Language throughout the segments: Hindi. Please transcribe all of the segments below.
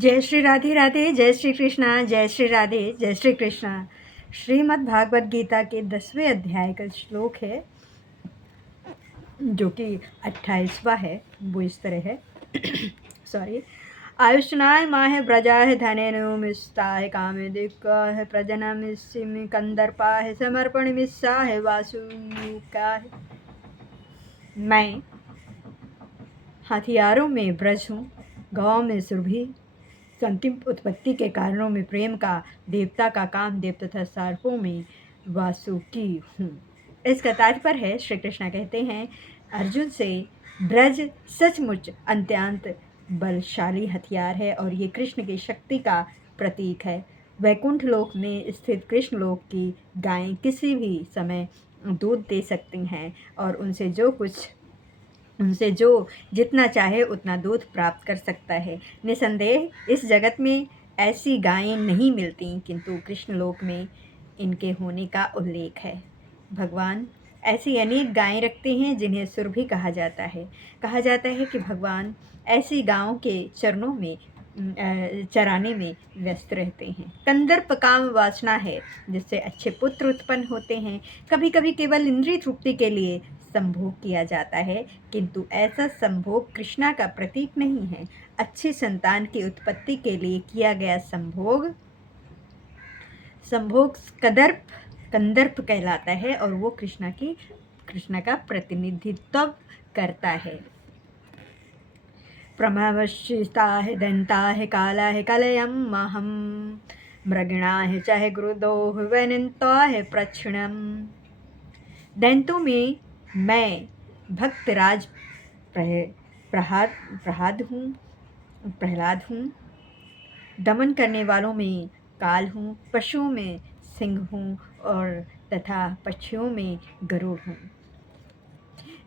जय श्री राधे राधे, जय श्री कृष्णा, जय श्री राधे, जय श्री कृष्णा। श्रीमद् भागवत गीता के 10वें अध्याय का श्लोक है जो कि 28वां है। वो इस तरह है सॉरी। आयुष्नाय माह ब्रजाह धनेनु मिस्ताह कामे दिक्काह प्रजनमिस्सिमि कंदर्पाह समर्पण मिस्साह वासुकाह। मैं हथियारों में ब्रज हूँ, गाँव में सुरभि, अंतिम उत्पत्ति के कारणों में प्रेम का, देवता का कामदेव तथा सर्पों में वासुकी हूँ। इसका तात्पर्य है, श्री कृष्ण कहते हैं अर्जुन से, ब्रज सचमुच अत्यंत बलशाली हथियार है और ये कृष्ण की शक्ति का प्रतीक है। वैकुंठ लोक में स्थित कृष्ण लोक की गायें किसी भी समय दूध दे सकती हैं और उनसे जो जितना चाहे उतना दूध प्राप्त कर सकता है। निसंदेह इस जगत में ऐसी गायें नहीं मिलती, किंतु कृष्णलोक में इनके होने का उल्लेख है। भगवान ऐसी अनेक गायें रखते हैं जिन्हें सुरभि कहा जाता है। कहा जाता है कि भगवान ऐसी गायों के चरणों में चराने में व्यस्त रहते हैं। कंदर्प काम वासना है जिससे अच्छे पुत्र उत्पन्न होते हैं। कभी कभी केवल इंद्रिय तृप्ति के लिए संभोग किया जाता है, किंतु ऐसा संभोग कृष्णा का प्रतीक नहीं है। अच्छी संतान की उत्पत्ति के लिए किया गया संभोग कंदर्प कहलाता है और वो कृष्णा का प्रतिनिधित्व करता है। प्रमवशिता है, दंता है, काला है, कलयम महम मृगिणा है, चाहे गुरुदो वनिता है प्रक्षणम। दैंतों में मैं भक्तराज प्रहलाद हूँ। दमन करने वालों में काल हूँ, पशुओं में सिंह हूँ और तथा पक्षियों में गरुड़ हूँ।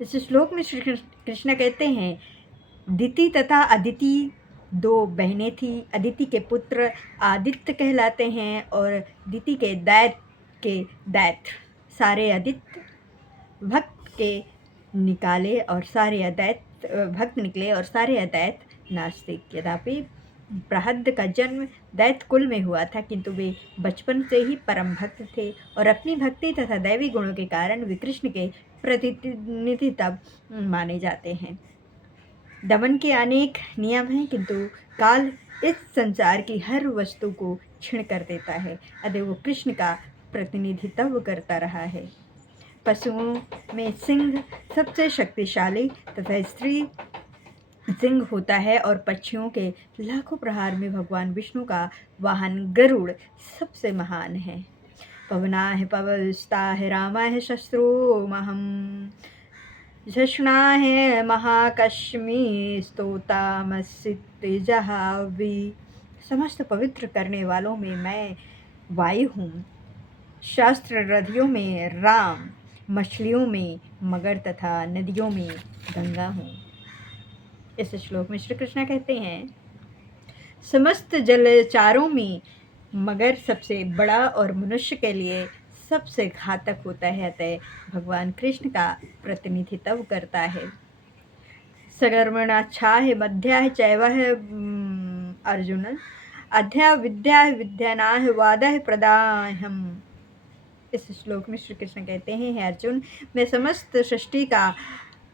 इस श्लोक में श्री कृष्ण कहते हैं, दिति तथा अदिति दो बहनें थीं। अदिति के पुत्र आदित्य कहलाते हैं और दिति के दैत्य सारे आदित्य भक्त निकले और सारे अदैत्य नास्तिक। यद्यपि प्रहद का जन्म दैत्य कुल में हुआ था, किंतु वे बचपन से ही परम भक्त थे और अपनी भक्ति तथा दैवी गुणों के कारण वे कृष्ण के प्रतिनिधित्व माने जाते हैं। दमन के अनेक नियम हैं, किंतु काल इस संसार की हर वस्तु को क्षीण कर देता है, अतः वो कृष्ण का प्रतिनिधित्व करता रहा है। पशुओं में सिंह सबसे शक्तिशाली तथा स्त्री सिंह होता है और पक्षियों के लाखों प्रहार में भगवान विष्णु का वाहन गरुड़ सबसे महान है। पवना है पवस्ता है, रामा है शस्त्रो महम, झष्णा है महाकश्मी स्तोता मस्ति जहावी। समस्त पवित्र करने वालों में मैं वायु हूँ, शास्त्र रथियों में राम, मछलियों में मगर तथा नदियों में गंगा हूँ। इस श्लोक में श्री कृष्ण कहते हैं, समस्त जलचारों में मगर सबसे बड़ा और मनुष्य के लिए सबसे घातक होता है, अतः भगवान कृष्ण का प्रतिनिधित्व करता है। सगर्मणाच्छा है, मध्या है, चैव है अर्जुन, अध्या विद्या है, विद्याना है, वादा है, प्रदाहम। इस श्लोक में श्री कृष्ण कहते हैं, हे अर्जुन, मैं समस्त सृष्टि का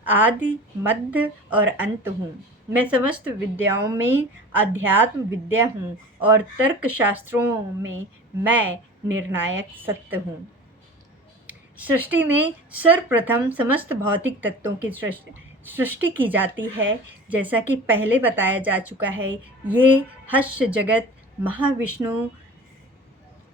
आदि मध्य और अंत हूँ। मैं समस्त विद्याओं में अध्यात्म विद्या हूँ और तर्क शास्त्रों में मैं निर्णायक सत्य हूँ। सृष्टि में सर्वप्रथम समस्त भौतिक तत्वों की सृष्टि की जाती है। जैसा कि पहले बताया जा चुका है, ये हस्य जगत महाविष्णु,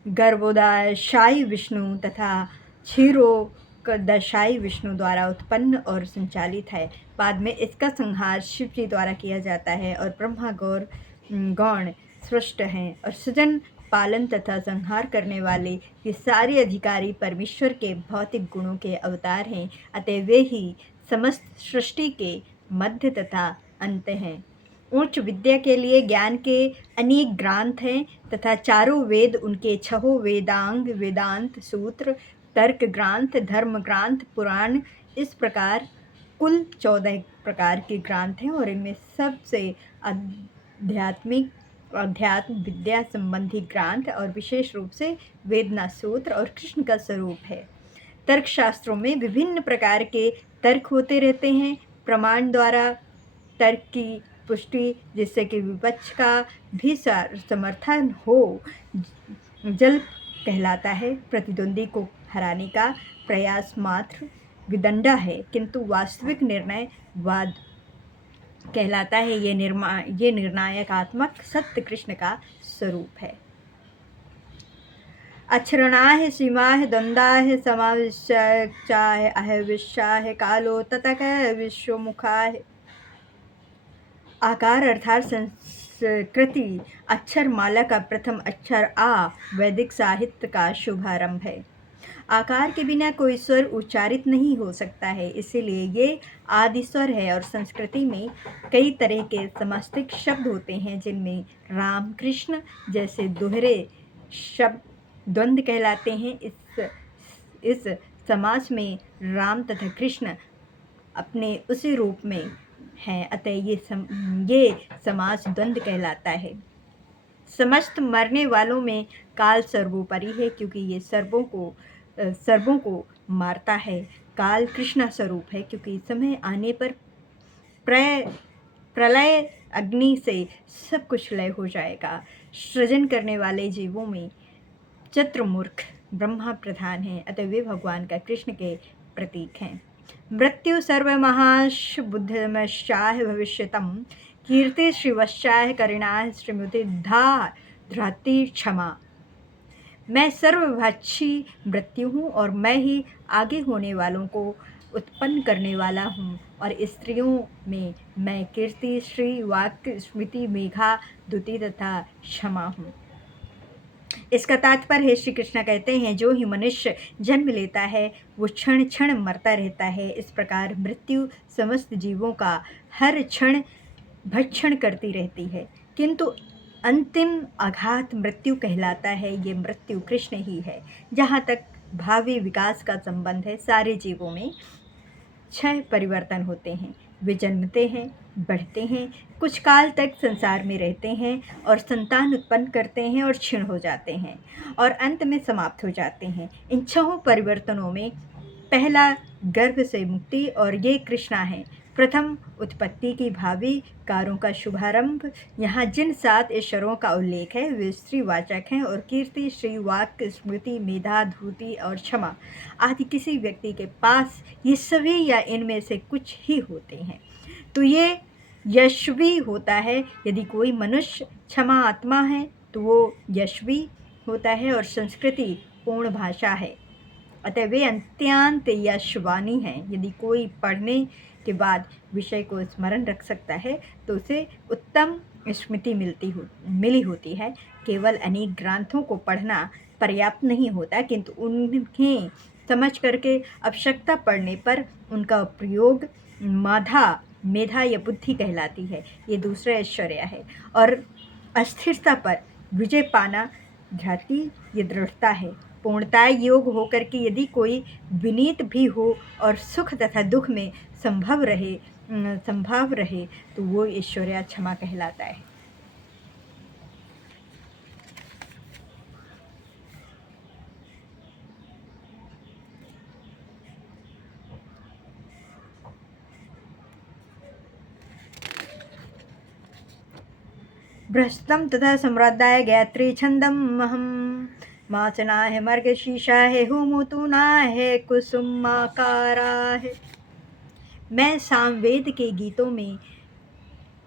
गर्भोदशाई विष्णु तथा क्षीरोदशाई विष्णु द्वारा उत्पन्न और संचालित है। बाद में इसका संहार शिव जी द्वारा किया जाता है और ब्रह्मा गौण सृष्ट हैं और सृजन, पालन तथा संहार करने वाले ये सारे अधिकारी परमेश्वर के भौतिक गुणों के अवतार हैं, अतः वे ही समस्त सृष्टि के मध्य तथा अंत हैं। उच्च विद्या के लिए ज्ञान के अनेक ग्रंथ हैं तथा चारों वेद, उनके छहों वेदांग, वेदांत सूत्र, तर्क ग्रंथ, धर्म ग्रंथ, पुराण, इस प्रकार कुल 14 प्रकार के ग्रंथ हैं और इनमें सबसे आध्यात्मिक अध्यात्म विद्या संबंधी ग्रंथ और विशेष रूप से वेदना सूत्र और कृष्ण का स्वरूप है। तर्कशास्त्रों में विभिन्न प्रकार के तर्क होते रहते हैं। प्रमाण द्वारा तर्क की पुष्टि, जिससे कि विपक्ष का भी समर्थन हो, जल्प कहलाता है। प्रतिद्वंदी को हराने का प्रयास मात्र विदंडा है, किंतु वास्तविक निर्णय वाद कहलाता है। ये निर्णायकात्मक सत्य कृष्ण का स्वरूप है। अक्षरणाः सीमाः द्वन्द्वाः समाविश्चाः अहर्विश्वाः कालो ततः विश्वमुखाः। आकार अर्थात संस्कृति अक्षर माला का प्रथम अक्षर आ वैदिक साहित्य का शुभारंभ है। आकार के बिना कोई स्वर उच्चारित नहीं हो सकता है, इसीलिए ये आदि स्वर है। और संस्कृति में कई तरह के समष्टिक शब्द होते हैं, जिनमें राम कृष्ण जैसे दोहरे शब्द द्वंद्व कहलाते हैं। इस समास में राम तथा कृष्ण अपने उसी रूप में हैं, अतः ये समास द्वंद्व कहलाता है। समस्त मरने वालों में काल सर्वोपरि है, क्योंकि ये सर्वों को मारता है। काल कृष्ण स्वरूप है, क्योंकि समय आने पर प्रलय अग्नि से सब कुछ लय हो जाएगा। सृजन करने वाले जीवों में चतुर्मुख ब्रह्मा प्रधान हैं, अतः वे भगवान का कृष्ण के प्रतीक हैं। मृत्यु सर्वमहाश बुद्धिमश्चाह भविष्यतम कीर्ति श्रीवश्चाह करिणाः श्रीमती धृति क्षमा। मैं सर्वभक्षी मृत्यु हूँ और मैं ही आगे होने वालों को उत्पन्न करने वाला हूँ, और स्त्रियों में मैं कीर्ति श्री वाक्य स्मृति मेघा द्युति तथा क्षमा हूँ। इसका तात्पर्य है, श्री कृष्ण कहते हैं, जो ही मनुष्य जन्म लेता है वो क्षण क्षण मरता रहता है। इस प्रकार मृत्यु समस्त जीवों का हर क्षण भक्षण करती रहती है, किंतु अंतिम आघात मृत्यु कहलाता है। ये मृत्यु कृष्ण ही है। जहाँ तक भावी विकास का संबंध है, सारे जीवों में 6 परिवर्तन होते हैं। वे जन्मते हैं, बढ़ते हैं, कुछ काल तक संसार में रहते हैं और संतान उत्पन्न करते हैं और क्षीण हो जाते हैं और अंत में समाप्त हो जाते हैं। इन 6 परिवर्तनों में पहला गर्भ से मुक्ति, और ये कृष्णा है। प्रथम उत्पत्ति की भावी कारों का शुभारंभ। यहाँ जिन 7 ईश्वरों का उल्लेख है वे स्त्रीवाचक हैं, और कीर्ति श्री वाक्य स्मृति मेधा धूति और क्षमा आदि किसी व्यक्ति के पास ये सभी या इनमें से कुछ ही होते हैं, तो ये यशवी होता है। यदि कोई मनुष्य क्षमा आत्मा है तो वो यशवी होता है, और संस्कृति पूर्ण भाषा है, अतः वे अत्यंत यशवानी हैं। यदि कोई पढ़ने के बाद विषय को स्मरण रख सकता है तो उसे उत्तम स्मृति मिली होती है। केवल अनेक ग्रंथों को पढ़ना पर्याप्त नहीं होता, किंतु उन्हें समझ करके आवश्यकता पड़ने पर उनका प्रयोग मेधा या बुद्धि कहलाती है। ये दूसरा ऐश्वर्य है। और अस्थिरता पर विजय पाना धृति ये दृढ़ता है। पूर्णता योग होकर के यदि कोई विनीत भी हो और सुख तथा दुख में संभव रहे तो वो ऐश्वर्य क्षमा कहलाता है। बृहस्पतम तथा सम्रादाय गायत्री छंदम महम माचना है मर्ग शीशा है हुमुतुना है कुसुमाकारा है। मैं सामवेद के गीतों में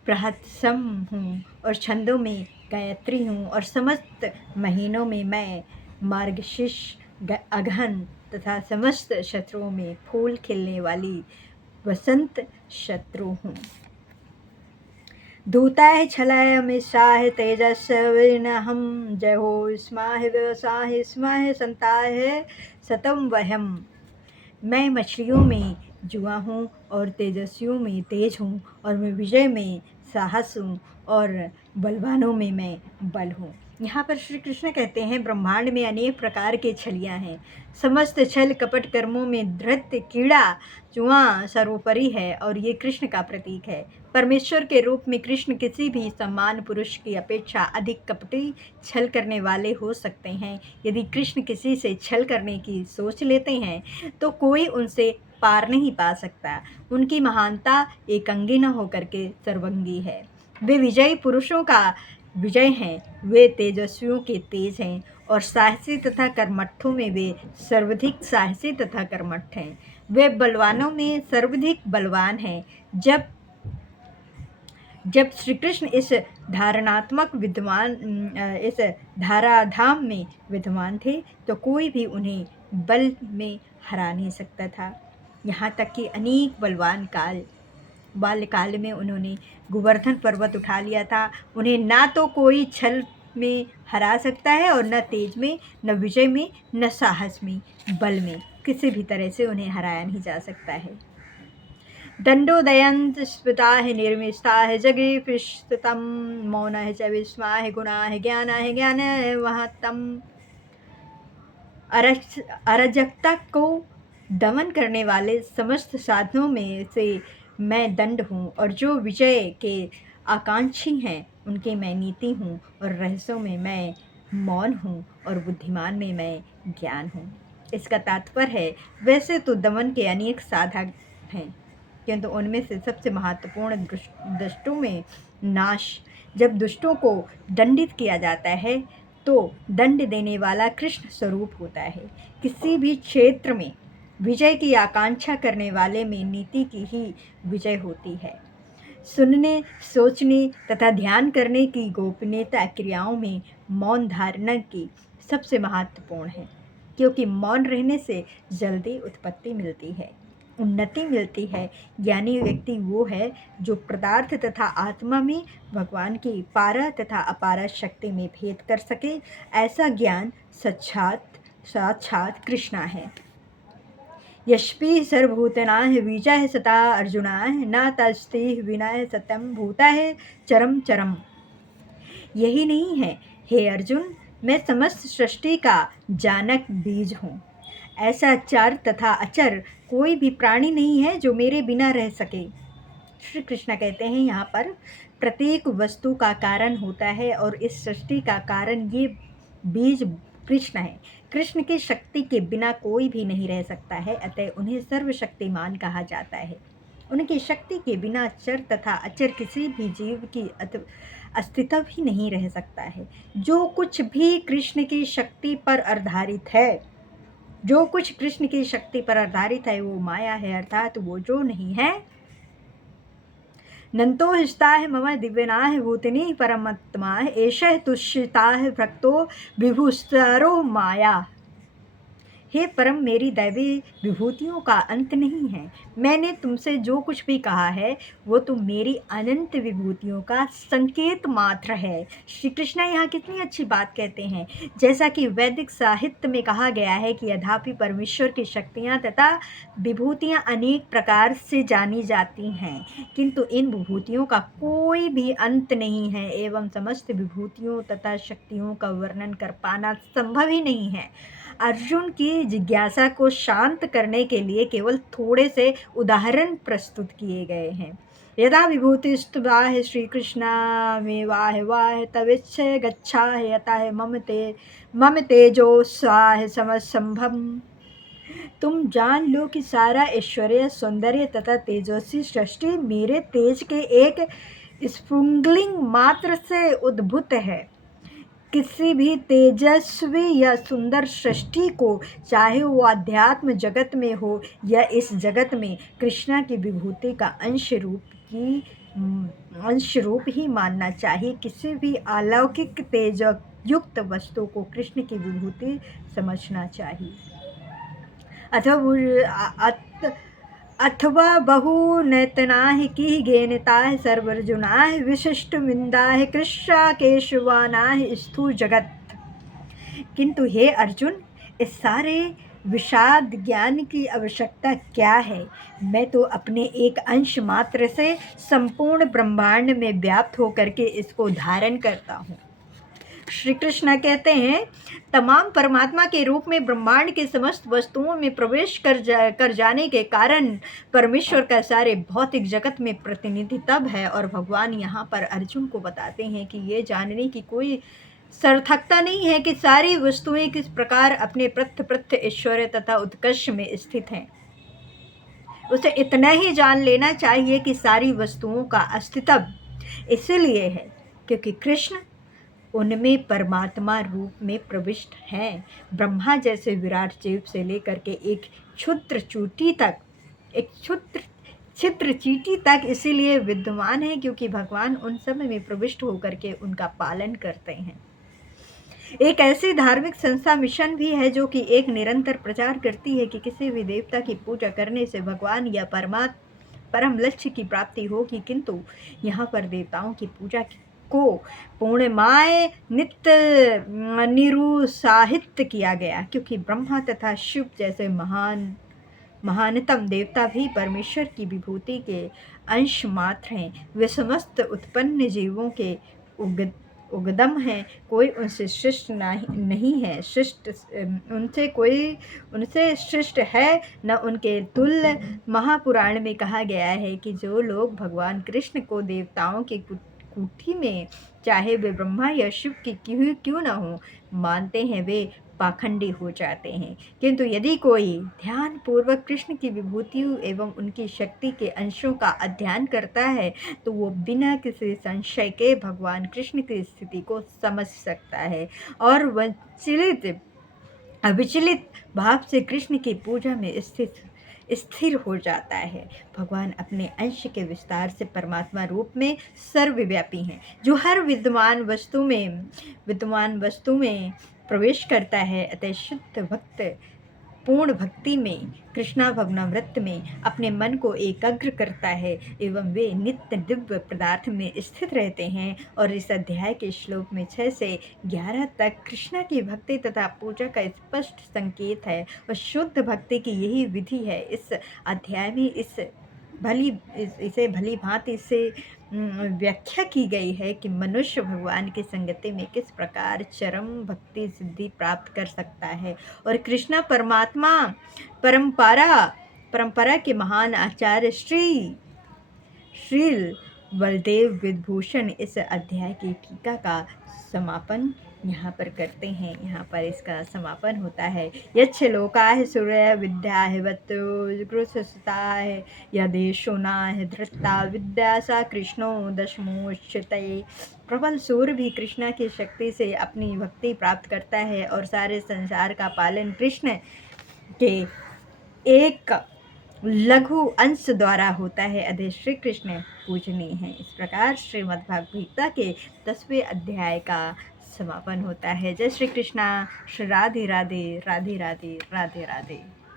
बृहत्सम हूँ और छंदों में गायत्री हूँ, और समस्त महीनों में मैं मार्गशीर्ष अगहन तथा समस्त शत्रुओं में फूल खिलने वाली वसंत शत्रु हूँ। धूताय छलाय मिशाह तेजस्विनहं जय हो स्माह व्यवसाय स्माह संताय सतम वहम। मैं मछलियों में जुआ हूँ और तेजस्वियों में तेज हूँ, और मैं विजय में साहस हूँ और बलवानों में मैं बल हूँ। यहाँ पर श्री कृष्ण कहते हैं ब्रह्मांड में अनेक प्रकार के छलियाँ हैं। समस्त छल कपट कर्मों में धृत्य कीड़ा जुआ सर्वोपरि है और ये कृष्ण का प्रतीक है। परमेश्वर के रूप में कृष्ण किसी भी सम्मान पुरुष की अपेक्षा अधिक कपटी छल करने वाले हो सकते हैं। यदि कृष्ण किसी से छल करने की सोच लेते हैं तो कोई उनसे पार नहीं पा सकता। उनकी महानता एकअंगी न होकर के सर्वंगी है। वे विजयी पुरुषों का विजय हैं। वे तेजस्वियों के तेज हैं और साहसी तथा कर्मठों में वे सर्वाधिक साहसी तथा कर्मठ हैं। वे बलवानों में सर्वाधिक बलवान हैं। जब जब श्री कृष्ण इस इस धाराधाम में विद्यमान थे तो कोई भी उन्हें बल में हरा नहीं सकता था। यहाँ तक कि अनेक बलवान बाल्यकाल में उन्होंने गोवर्धन पर्वत उठा लिया था। उन्हें ना तो कोई छल में हरा सकता है और न तेज में, न विजय में, न साहस में, बल में किसी भी तरह से उन्हें हराया नहीं जा सकता है। दंडोदयंत स्फुताः निर्मिष्टाः जगीर्षितं मौनः च विस्माः गुणाः ज्ञानाः ज्ञानाः महत्तम। अराजकता को दमन करने वाले समस्त साधनों में से मैं दंड हूँ और जो विजय के आकांक्षी हैं उनके मैं नीति हूँ और रहस्यों में मैं मौन हूँ और बुद्धिमान में मैं ज्ञान हूँ। इसका तात्पर्य है वैसे तो दमन के अनेक साधक हैं किंतु उनमें से सबसे महत्वपूर्ण दुष्टों में नाश। जब दुष्टों को दंडित किया जाता है तो दंड देने वाला कृष्ण स्वरूप होता है। किसी भी क्षेत्र में विजय की आकांक्षा करने वाले में नीति की ही विजय होती है। सुनने, सोचने तथा ध्यान करने की गोपनीयता क्रियाओं में मौन धारणा की सबसे महत्वपूर्ण है, क्योंकि मौन रहने से जल्दी उत्पत्ति मिलती है, उन्नति मिलती है। ज्ञानी व्यक्ति वो है जो पदार्थ तथा आत्मा में भगवान की पारा तथा अपारा शक्ति में भेद कर सके। ऐसा ज्ञान साक्षात कृष्णा है। यशपि सर्वभूतनाः बीजः सता अर्जुनाः न तस्ति विनः सत्यम भूता है चरम चरम। यही नहीं है हे अर्जुन, मैं समस्त सृष्टि का जानक बीज हूँ। ऐसा चर तथा अचर कोई भी प्राणी नहीं है जो मेरे बिना रह सके। श्री कृष्ण कहते हैं यहाँ पर प्रत्येक वस्तु का कारण होता है और इस सृष्टि का कारण ये बीज कृष्ण है। कृष्ण की शक्ति के बिना कोई भी नहीं रह सकता है, अतः उन्हें सर्वशक्तिमान कहा जाता है। उनकी शक्ति के बिना चर तथा अचर किसी भी जीव की अस्तित्व ही नहीं रह सकता है। जो कुछ भी कृष्ण की शक्ति पर आधारित है, जो कुछ कृष्ण की शक्ति पर आधारित है वो माया है, अर्थात वो जो नहीं है। नंतो हिस्ताः मम दिव्यनाः भूतिनि परमात्मा एषः तुष्यिताः भक्तो विभुस्तरो माया। हे परम, मेरी दैवी विभूतियों का अंत नहीं है। मैंने तुमसे जो कुछ भी कहा है वो तो मेरी अनंत विभूतियों का संकेत मात्र है। श्री कृष्ण यहाँ कितनी अच्छी बात कहते हैं। जैसा कि वैदिक साहित्य में कहा गया है कि यद्यपि परमेश्वर की शक्तियाँ तथा विभूतियाँ अनेक प्रकार से जानी जाती हैं, किंतु इन विभूतियों का कोई भी अंत नहीं है एवं समस्त विभूतियों तथा शक्तियों का वर्णन कर पाना संभव ही नहीं है। अर्जुन की जिज्ञासा को शांत करने के लिए केवल थोड़े से उदाहरण प्रस्तुत किए गए हैं। यदा विभूतिस्तुवाह श्री कृष्णा में वाह वाह तविच्छ गच्छा यता मम तेजो स्वाह समसंभम। तुम जान लो कि सारा ऐश्वर्य, सौंदर्य तथा तेजस्वी सृष्टि मेरे तेज के एक स्फुलिंग मात्र से उद्भूत है। किसी भी तेजस्वी या सुंदर सृष्टि को, चाहे वो अध्यात्म जगत में हो या इस जगत में, कृष्णा की विभूति का अंश रूप ही मानना चाहिए। किसी भी अलौकिक तेज युक्त वस्तु को कृष्ण की विभूति समझना चाहिए। अथवा बहुनैतनाः की घेनताः सर्वर्जुनाः विशिष्टविंदाः कृष्णा केशवानाः स्थूल जगत। किंतु हे अर्जुन, इस सारे विषाद ज्ञान की आवश्यकता क्या है? मैं तो अपने एक अंश मात्र से संपूर्ण ब्रह्मांड में व्याप्त होकर के इसको धारण करता हूँ। श्री कृष्ण कहते हैं, तमाम परमात्मा के रूप में ब्रह्मांड के समस्त वस्तुओं में प्रवेश कर जाने के कारण परमेश्वर का सारे भौतिक जगत में प्रतिनिधि तब है। और भगवान यहाँ पर अर्जुन को बताते हैं कि ये जानने की कोई सार्थकता नहीं है कि सारी वस्तुएं किस प्रकार अपने प्रत्य ऐश्वर्य तथा उत्कर्ष में स्थित हैं। उसे इतना ही जान लेना चाहिए कि सारी वस्तुओं का अस्तित्व इसलिए है क्योंकि कृष्ण उनमें परमात्मा रूप में प्रविष्ट हैं। ब्रह्मा जैसे विराट जीव से लेकर के एक छिद्र चीटी तक इसीलिए विद्यमान है क्योंकि भगवान उन सब में प्रविष्ट होकर के उनका पालन करते हैं। एक ऐसी धार्मिक संस्था मिशन भी है जो कि एक निरंतर प्रचार करती है कि किसी भी देवता की पूजा करने से भगवान या परम लक्ष्य की प्राप्ति होगी, किंतु यहाँ पर देवताओं की पूजा को पूर्णिमाएं नित्य निरुत्साहित किया गया क्योंकि ब्रह्मा तथा शिव जैसे महानतम देवता भी परमेश्वर की विभूति के अंश मात्र हैं। वे समस्त उत्पन्न जीवों के उगदम हैं, कोई उनसे श्रेष्ठ नहीं है, उनसे श्रेष्ठ है न उनके तुल्य। महापुराण में कहा गया है कि जो लोग भगवान कृष्ण को देवताओं की कुटी में, चाहे वे ब्रह्मा या शिव की क्यों न हो, मानते हैं, वे पाखंडी हो जाते हैं। किंतु यदि कोई ध्यान पूर्वक कृष्ण की विभूतियों एवं उनकी शक्ति के अंशों का अध्ययन करता है तो वो बिना किसी संशय के भगवान कृष्ण की स्थिति को समझ सकता है और अविचलित भाव से कृष्ण की पूजा में स्थिर हो जाता है। भगवान अपने अंश के विस्तार से परमात्मा रूप में सर्वव्यापी हैं, जो हर विद्यमान वस्तु में प्रवेश करता है। अतः शुद्ध भक्त पूर्ण भक्ति में कृष्णा भवनामृत में अपने मन को एकाग्र करता है एवं वे नित्य दिव्य पदार्थ में स्थित रहते हैं। और इस अध्याय के श्लोक में 6 से 11 तक कृष्णा की भक्ति तथा पूजा का स्पष्ट संकेत है और शुद्ध भक्ति की यही विधि है। इस अध्याय में इसे भली भांति से व्याख्या की गई है कि मनुष्य भगवान की संगति में किस प्रकार चरम भक्ति सिद्धि प्राप्त कर सकता है। और कृष्णा परमात्मा परंपरा के महान आचार्य श्रील बलदेव विभूषण इस अध्याय की टीका का समापन यहाँ पर करते हैं। यहाँ पर इसका समापन होता है। यच्छ लोकाः सूर्य विद्याः वत्सुताः यदेशो नाः धृता विद्या सा कृष्णो दशमोच्यते। प्रबल सूर्य भी कृष्ण की शक्ति से अपनी भक्ति प्राप्त करता है और सारे संसार का पालन कृष्ण के एक लघु अंश द्वारा होता है। अतः श्री कृष्ण पूजनीय है। इस प्रकार श्रीमद् भगवद गीता के 10वें अध्याय का समापन होता है। जय श्री कृष्णा। श्री राधे राधे राधे राधे राधे राधे।